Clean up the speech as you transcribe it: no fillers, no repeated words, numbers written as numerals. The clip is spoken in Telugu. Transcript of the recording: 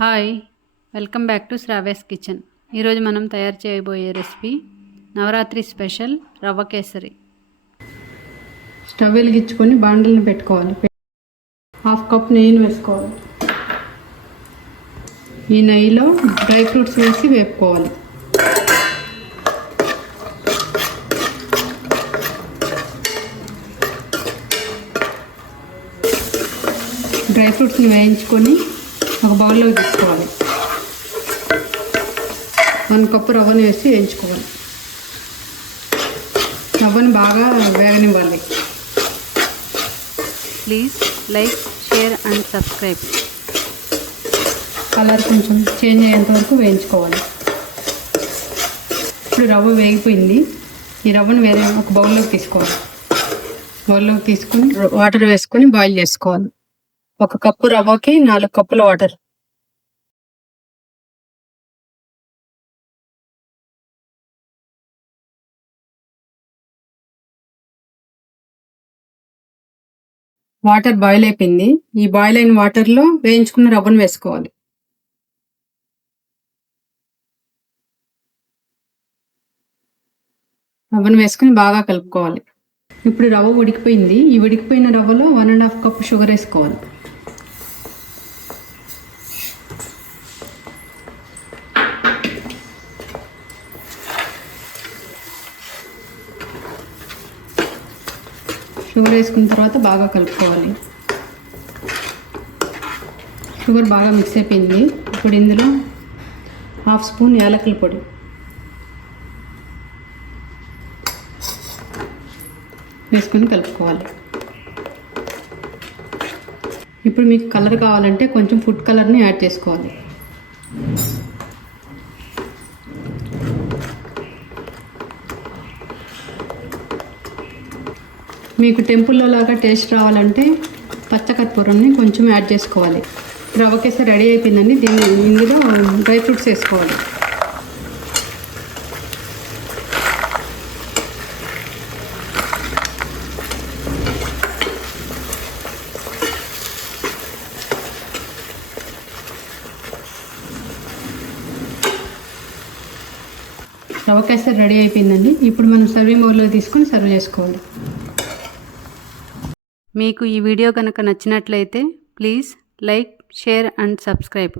Hi, welcome back to Sravya's kitchen. ఈరోజు మనం తయారు చేయబోయే రెసిపీ నవరాత్రి స్పెషల్ రవ్వ కేసరి. స్టవ్ వెలిగించుకొని బాండిల్ని పెట్టుకోవాలి. హాఫ్ కప్ నెయ్యిని వేసుకోవాలి. ఈ నెయ్యిలో డ్రై ఫ్రూట్స్ వేసి వేపుకోవాలి. డ్రై ఫ్రూట్స్ని వేయించుకొని ఒక బౌల్లోకి తీసుకోవాలి. 1 కప్పు రవ్వను వేసి వేయించుకోవాలి. రవ్వను బాగా వేగనివ్వాలి. Please like, share and subscribe. Colour కొంచెం చేంజ్ అయ్యేంత వరకు వేయించుకోవాలి. ఇప్పుడు రవ్వ వేగిపోయింది. ఈ రవ్వను వేరే ఒక బౌల్లోకి తీసుకోవాలి. బౌల్లోకి తీసుకొని వాటర్ వేసుకొని బాయిల్ చేసుకోవాలి. 1 కప్పు రవ్వకి 4 కప్పుల వాటర్. వాటర్ బాయిల్ అయిపోయింది. ఈ బాయిల్ అయిన వాటర్లో వేయించుకున్న రవ్వను వేసుకోవాలి. రవ్వను వేసుకుని బాగా కలుపుకోవాలి. ఇప్పుడు రవ్వ ఉడికిపోయింది. ఈ ఉడికిపోయిన రవ్వలో 1.5 కప్పు షుగర్ వేసుకోవాలి. షుగర్ వేసుకున్న తర్వాత బాగా కలుపుకోవాలి. షుగర్ బాగా మిక్స్ అయిపోయింది. ఇప్పుడు ఇందులో 1/2 స్పూన్ యాలకుల పొడి, వేసుకొని కలుపుకోవాలి. ఇప్పుడు మీకు కలర్ కావాలంటే కొంచెం ఫుడ్ కలర్ని యాడ్ చేసుకోవాలి. మీకు టెంపుల్లో లాగా టేస్ట్ రావాలంటే పచ్చకర్పూరంని కొంచెం యాడ్ చేసుకోవాలి. రవ్వ కేసరి రెడీ అయిపోయిందండి. ఇందులో డ్రై ఫ్రూట్స్ వేసుకోవాలి. రవ్వ కేసరి రెడీ అయిపోయిందండి. ఇప్పుడు మనం సర్వింగ్ బౌల్లో తీసుకొని సర్వ్ చేసుకోవాలి. మీకు ఈ వీడియో కనుక నచ్చినట్లయితే please like, share and subscribe.